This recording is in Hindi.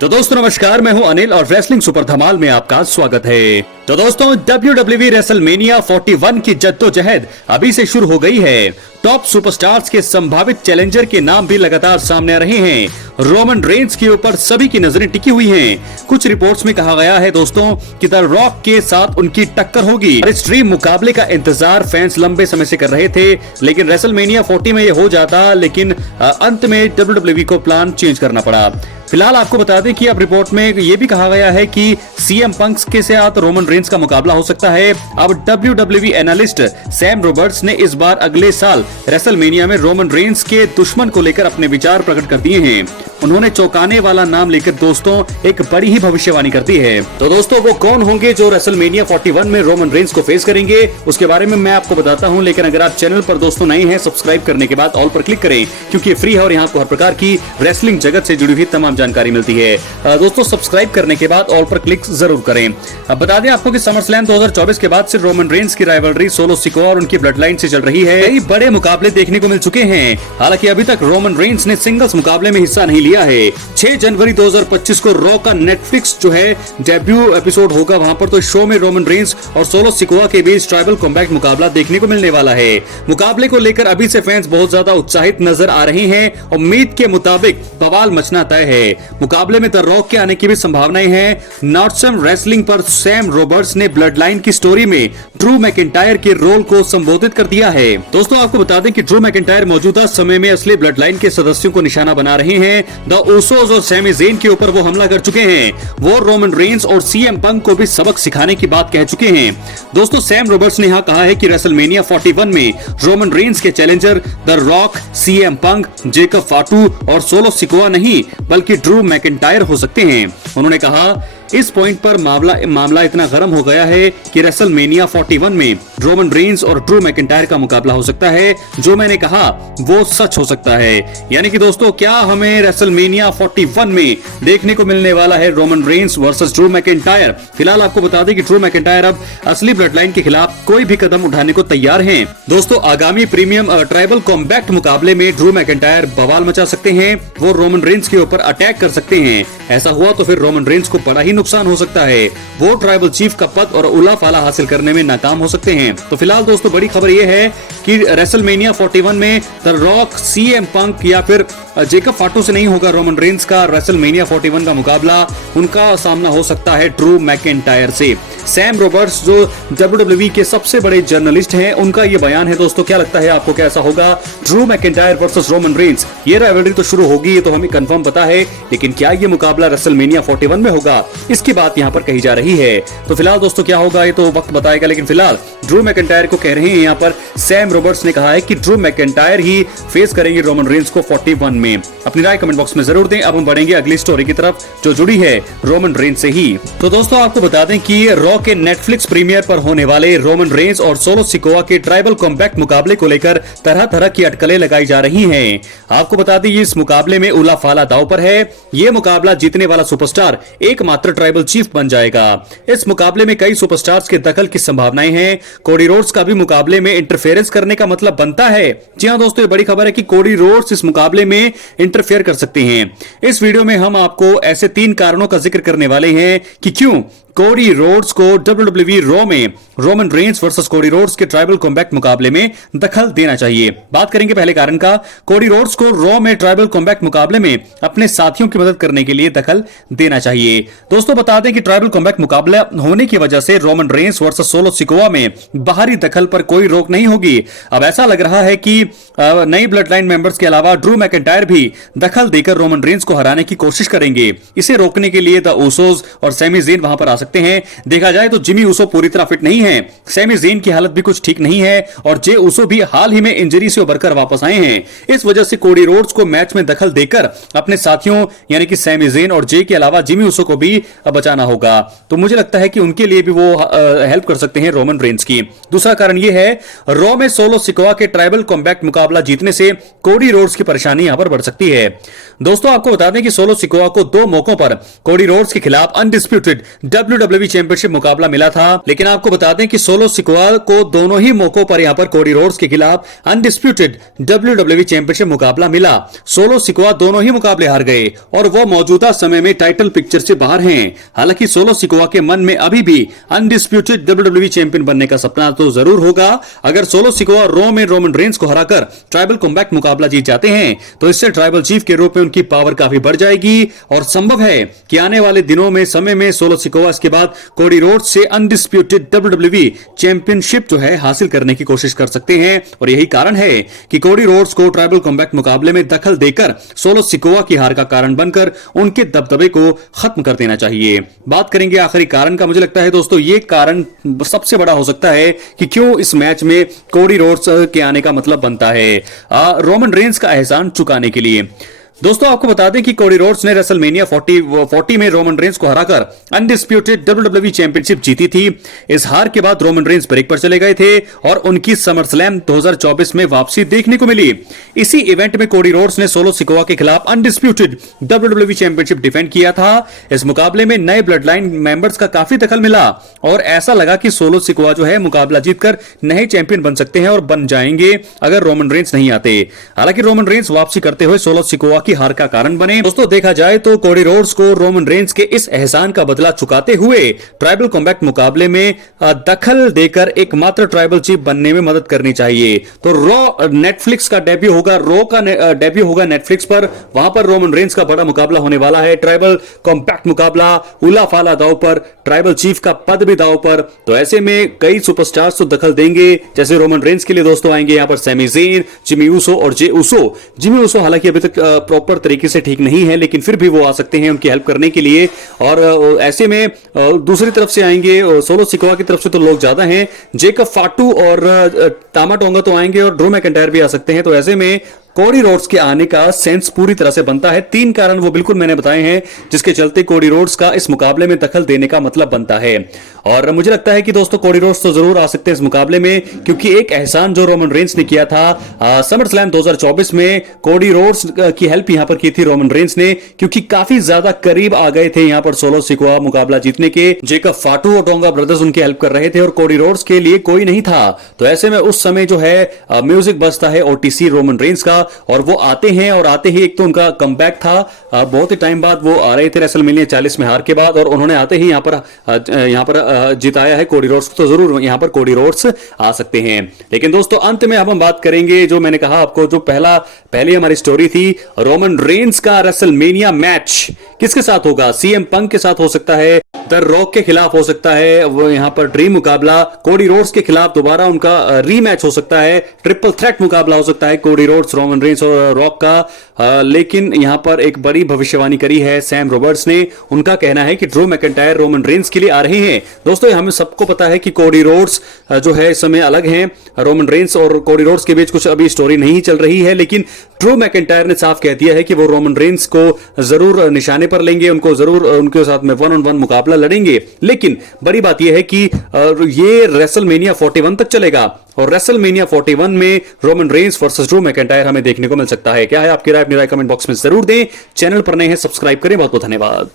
तो दोस्तों नमस्कार, मैं हूं अनिल और रेसलिंग सुपर धमाल में आपका स्वागत है। तो दोस्तों WWE रेसलमेनिया 41 की जद्दोजहद अभी से शुरू हो गई है। टॉप सुपरस्टार्स के संभावित चैलेंजर के नाम भी लगातार सामने आ रहे हैं। रोमन रेंस के ऊपर सभी की नजरें टिकी हुई हैं। कुछ रिपोर्ट्स में कहा गया है दोस्तों कि द रॉक के साथ उनकी टक्कर होगी। एक्सट्रीम मुकाबले का इंतजार फैंस लंबे समय से कर रहे थे, लेकिन रेसलमेनिया 40 में ये हो जाता, लेकिन अंत में WWE को प्लान चेंज करना पड़ा। फिलहाल आपको बता दें कि अब रिपोर्ट में ये भी कहा गया है कि सीएम पंक के साथ रोमन रेंस का मुकाबला हो सकता है। अब WWE एनालिस्ट सैम रॉबर्ट्स ने इस बार अगले साल रेसलमेनिया में रोमन रेंस के दुश्मन को लेकर अपने विचार प्रकट कर दिए हैं। उन्होंने चौंकाने वाला नाम लेकर दोस्तों एक बड़ी ही भविष्यवाणी कर दी है। तो दोस्तों वो कौन होंगे जो रेसलमेनिया 41 में रोमन रेंस को फेस करेंगे, उसके बारे में मैं आपको बताता हूं। लेकिन अगर आप चैनल पर दोस्तों नए हैं, सब्सक्राइब करने के बाद ऑल पर क्लिक करें, क्योंकि फ्री है और यहाँ आपको हर प्रकार की रेसलिंग जगत से जुड़ी हुई तमाम जानकारी मिलती है। दोस्तों सब्सक्राइब करने के बाद ऑल पर क्लिक जरूर करें। अब बता दें आपको कि समरस्लैम 2024 के बाद से रोमन रेंस की राइवलरी सोलो सिकोआ और उनकी ब्लड लाइन से चल रही है। कई बड़े मुकाबले देखने को मिल चुके हैं। हालांकि अभी तक रोमन रेंस ने सिंगल्स मुकाबले में हिस्सा नहीं लिया है। 6 जनवरी 2025 को रॉ का नेटफ्लिक्स जो है डेब्यू एपिसोड होगा। वहां पर तो शो में रोमन रेंस और सोलो सिकोआ के बीच ट्राइबल कॉम्बैट मुकाबला देखने को मिलने वाला है। मुकाबले को लेकर अभी से फैंस बहुत ज्यादा उत्साहित नजर आ रहे हैं। उम्मीद के मुताबिक बवाल मचना तय है। मुकाबले में द रॉक के आने की भी संभावनाएं हैं। नॉर्थसम रेसलिंग पर सैम रॉबर्ट्स ने ब्लड लाइन की स्टोरी में ड्रू मैकिंटायर के रोल को संबोधित कर दिया है। दोस्तों आपको बता दें कि ड्रू मैकिंटायर मौजूदा समय में असली ब्लड लाइन के सदस्यों को निशाना बना रहे हैं। द ओसोस और सैमी ज़ेन के ऊपर वो हमला कर चुके हैं। वो रोमन रेंस और सीएम पंक को भी सबक सिखाने की बात कह चुके हैं। दोस्तों सैम रॉबर्ट्स ने यहाँ कहा है कि रेसलमेनिया 41 में रोमन रेंस के challenger the rock, CM Punk, Jacob फाटू और सोलो सिकोआ नहीं बल्कि ड्रू मैकिंटायर हो सकते हैं। उन्होंने कहा इस पॉइंट पर मामला इतना गर्म हो गया है कि रेसलमेनिया 41 में रोमन रेंस और ड्रू मैकिंटायर का मुकाबला हो सकता है। जो मैंने कहा वो सच हो सकता है। यानी कि दोस्तों क्या हमें रेसलमेनिया 41 में देखने को मिलने वाला है Roman Reigns versus Drew McIntyre. फिलहाल आपको बता दें कि ड्रू मैकिंटायर अब असली ब्लड लाइन के खिलाफ कोई भी कदम उठाने को तैयार हैं। दोस्तों आगामी प्रीमियम ट्राइबल कॉम्बैट मुकाबले में ड्रू मैकिंटायर बवाल मचा सकते हैं। वो रोमन रेंस के ऊपर अटैक कर सकते हैं। ऐसा हुआ तो फिर रोमन रेंस को बड़ा ही नुकसान हो सकता है। वो ट्राइबल चीफ का पद और उला फाला हासिल करने में नाकाम हो सकते हैं। तो फिलहाल दोस्तों बड़ी खबर यह है कि रेसलमेनिया 41 में द रॉक, सीएम पंक या फिर जेकब फाटू से नहीं होगा रोमन रेंस का रेसलमेनिया 41 का मुकाबला। उनका सामना हो सकता है ड्रू मैकिंटायर से। सैम रॉबर्ट्स जो WWE के सबसे बड़े जर्नलिस्ट हैं, उनका ये बयान है। दोस्तों क्या लगता है आपको, कैसा होगा Drew McIntyre versus Roman Reigns? ये राइवलरी तो शुरू होगी, ये तो हमें कंफर्म पता है, लेकिन क्या ये मुकाबला रेसलमेनिया 41 में होगा, इसकी बात यहाँ पर कही जा रही है। तो फिलहाल दोस्तों क्या होगा ये तो वक्त बताएगा, लेकिन फिलहाल ड्रू मैकिंटायर को कह रहे हैं यहाँ पर सैम रॉबर्ट्स ने कहा है कि ड्रू मैकिंटायर ही फेस करेंगे रोमन रेंस को 41 में। अपनी राय कमेंट बॉक्स में जरूर दें। अब हम बढ़ेंगे अगली स्टोरी की तरफ जो जुड़ी है रोमन रेंस से ही। तो दोस्तों आपको बता दें कि रॉ के नेटफ्लिक्स प्रीमियर पर होने वाले रोमन रेंस और सोलो सिकोआ के ट्राइबल कॉम्बैट मुकाबले को लेकर तरह तरह की अटकलें लगाई जा रही हैं। आपको बता दें इस मुकाबले में उला फाला दांव पर है। ये मुकाबला जीतने वाला सुपरस्टार एकमात्र ट्राइबल चीफ बन जाएगा। इस मुकाबले में कई सुपरस्टार्स के दखल की संभावनाएं हैं। कोडी रोड्स का भी मुकाबले में इंटरफेरेंस करने का मतलब बनता है। जी हां दोस्तों, ये बड़ी खबर है कि कोडी रोड्स इस मुकाबले में इंटरफेयर कर सकते हैं। इस वीडियो में हम आपको ऐसे 3 कारणों का जिक्र करने वाले हैं कि क्यों कोडी रोड्स को WWE रॉ में Roman Reigns versus Cody Rhodes के ट्राइबल कॉम्बैट मुकाबले में दखल देना चाहिए। बात करेंगे पहले कारण का। कोडी रोड्स को रॉ में ट्राइबल कॉम्बैट मुकाबले में अपने साथियों की मदद करने के लिए दखल देना चाहिए। दोस्तों बता दें कि ट्राइबल कॉम्बैट मुकाबला होने की वजह से Roman Reigns versus solo Sikoa में बाहरी दखल पर कोई रोक नहीं होगी। अब ऐसा लग रहा है कि नई ब्लड लाइन मेंबर्स के अलावा ड्रू मैकिंटायर भी दखल देकर रोमन रेंस को हराने की कोशिश करेंगे। इसे रोकने के लिए द ओसोस और सैमी ज़ेन वहां पर आ सकते हैं। देखा जाए तो जिमी ऊसो पूरी तरह फिट नहीं है। सैमी ज़ेन की हालत भी कुछ ठीक नहीं है और जे ऊसो भी हाल ही में इंजरी से उभरकर वापस आए हैं। इस वजह से कोडी रोड्स को मैच में दखल देकर अपने साथियों यानी कि सैमी ज़ेन और जे के अलावा जिमी ऊसो को भी बचाना होगा। तो मुझे लगता है कि उनके लिए भी वो हेल्प कर सकते हैं रोमन रेंस की। दूसरा कारण यह है रॉ में सोलो सिकोआ के ट्राइबल कॉम्बैट मुकाबला जीतने से कोडी रोड्स की परेशानी यहां पर बढ़ सकती है। दोस्तों आपको बता दें कि सोलो सिकोआ को 2 मौकों पर कोडी रोड्स के खिलाफ अनडिस्प्यूटेड WWE चैंपियनशिप मुकाबला मिला था, लेकिन आपको बता दें कि सोलो सिकोआ को दोनों ही मौकों पर यहां पर कोडी रोड्स के खिलाफ अनडिस्प्यूटेड WWE चैंपियनशिप मुकाबला मिला। सोलो सिकोआ दोनों ही मुकाबले हार गए और वो मौजूदा समय में टाइटल पिक्चर से बाहर हैं। हालांकि सोलो सिकोआ के मन में अभी भी अनडिस्प्यूटेड WWE चैंपियन बनने का सपना तो जरूर होगा। अगर सोलो सिकोआ रॉ में रोमन रेंस को हराकर ट्राइबल कॉम्बैट मुकाबला जीत जाते हैं तो इससे ट्राइबल चीफ के रूप में उनकी पावर काफी बढ़ जाएगी और संभव है कि आने वाले दिनों में समय में सोलो सिकोआ इसके बाद कोडी रोड्स से अनडिस्प्यूटेड WWE चैंपियनशिप जो है हासिल करने की कोशिश कर सकते हैं। और यही कारण है कि कोडी रोड्स को ट्राइबल कॉम्बैट मुकाबले में दखल देकर सोलो सिकोआ की हार का कारण बनकर उनके दबदबे को खत्म कर देना चाहिए। बात करेंगे आखिरी कारण का। मुझे लगता है दोस्तों ये कारण सबसे बड़ा हो सकता है कि क्यों इस मैच में कोडी रोड्स के आने का मतलब बनता है रोमन रेंस का एहसान चुकाने के लिए। दोस्तों आपको बता दें कि कोडी रोड्स ने रेसलमेनिया 40 में रोमन रेंस को हराकर अनडिस्प्यूटेड WWE चैंपियनशिप जीती थी। इस हार के बाद रोमन रेंस ब्रेक पर चले गए थे और उनकी समरस्लैम 2024 में वापसी देखने को मिली। इसी इवेंट में कोडी रोड्स ने सोलो सिकोआ के खिलाफ अनडिस्प्यूटेड WWE चैंपियनशिप डिफेंड किया था। इस मुकाबले में नए ब्लड लाइन मेंबर्स का काफी दखल मिला और ऐसा लगा कि सोलो सिकोआ जो है मुकाबला जीतकर नए चैंपियन बन सकते हैं और बन जाएंगे अगर रोमन रेंस नहीं आते। हालांकि रोमन रेंस वापसी करते हुए सोलो सिकोआ की हार का कारण बने। दोस्तों देखा जाए तो कोडी रोड्स को रोमन रेंस के इस एहसान का बदला चुकाते हुए ट्राइबल कॉम्बैट मुकाबले में दखल देकर एकमात्र ट्राइबल चीफ बनने में मदद करनी चाहिए। तो रॉ नेटफ्लिक्स का डेब्यू होगा, रॉ का डेब्यू होगा नेटफ्लिक्स पर। वहां पर रोमन रेंस का बड़ा मुकाबला होने वाला है। ट्राइबल कॉम्पैक्ट मुकाबला, उला फाला दाव पर, ट्राइबल चीफ का पद भी दाव पर। तो ऐसे में कई सुपरस्टार्स तो दखल देंगे। जैसे रोमन रेंस के लिए दोस्तों आएंगे यहां पर सैमी ज़ेन, जिमी ऊसो और जे ऊसो। जिमी ऊसो हालांकि अभी तक प्रॉपर तरीके से ठीक नहीं है, लेकिन फिर भी वो आ सकते हैं उनकी हेल्प करने के लिए। और ऐसे में दूसरी तरफ से आएंगे सोलो सिकोआ की तरफ से तो लोग ज्यादा हैं। जेकब फाटू और तामा टोंगा तो आएंगे और ड्रू मैकिंटायर भी आ सकते हैं। तो ऐसे में कोडी रोड्स के आने का सेंस पूरी तरह से बनता है। 3 कारण वो बिल्कुल मैंने बताए हैं जिसके चलते कोडी रोड्स का इस मुकाबले में दखल देने का मतलब बनता है। और मुझे लगता है कि दोस्तों कोडी रोड्स तो जरूर आ सकते हैं इस मुकाबले में, क्योंकि एक एहसान जो रोमन रेंस ने किया था समर स्लैम 2024 में, कोडी रोड्स की हेल्प यहां पर की थी रोमन रेंस ने, क्योंकि काफी ज्यादा करीब आ गए थे यहां पर सोलो सिकोआ मुकाबला जीतने के। जेकब फाटू और टोंगा ब्रदर्स उनकी हेल्प कर रहे थे और कोडी रोड्स के लिए कोई नहीं था। तो ऐसे में उस समय जो है म्यूजिक बजता है OTC रोमन रेंस का और वो आते हैं। और आते ही एक तो उनका कमबैक था, बहुत ही टाइम बाद वो आ रहे थे रेसलमेनिया 40 में हार के बाद, और उन्होंने आते ही यहां पर जिताया है कोडी रोड्स को। तो जरूर यहां पर कोडी रोड्स आ सकते हैं। लेकिन दोस्तों अंत में अब हम बात करेंगे, जो मैंने कहा आपको, जो पहली हमारी स्टोरी थी, रोमन रेंस का रेसलमेनिया मैच किसके साथ होगा? CM पंक के साथ हो सकता है, द रॉक के खिलाफ हो सकता है, वो यहां पर ड्रीम मुकाबला, कोडी रोड्स के खिलाफ दोबारा उनका रीमैच हो सकता है, ट्रिपल थ्रेट मुकाबला हो सकता है कोडी रोड्स, रोमन रेंस और रॉक का। लेकिन यहां पर एक बड़ी भविष्यवाणी करी है सैम रॉबर्ट्स ने। उनका कहना है कि ड्रू मैकिंटायर रोमन रेंस के लिए आ रहे हैं। दोस्तों हमें सबको पता है कि कोडी रोड्स जो है इस समय अलग हैं। रोमन रेंस और कोडी रोड्स के बीच कुछ अभी स्टोरी नहीं चल रही है, लेकिन ड्रू मैकिंटायर ने साफ कह दिया है कि वो रोमन रेंस को जरूर निशाने पर लेंगे, उनको जरूर उनके साथ में 1-on-1 मुकाबला लड़ेंगे। लेकिन बड़ी बात यह है कि ये रेसलमेनिया 41 तक चलेगा और रेसलमेनिया 41 में Roman Reigns versus Drew McIntyre हमें देखने को मिल सकता है। क्या है आपकी राय? अपनी राय कमेंट बॉक्स में जरूर दें। चैनल पर नए हैं सब्सक्राइब करें। बहुत बहुत धन्यवाद।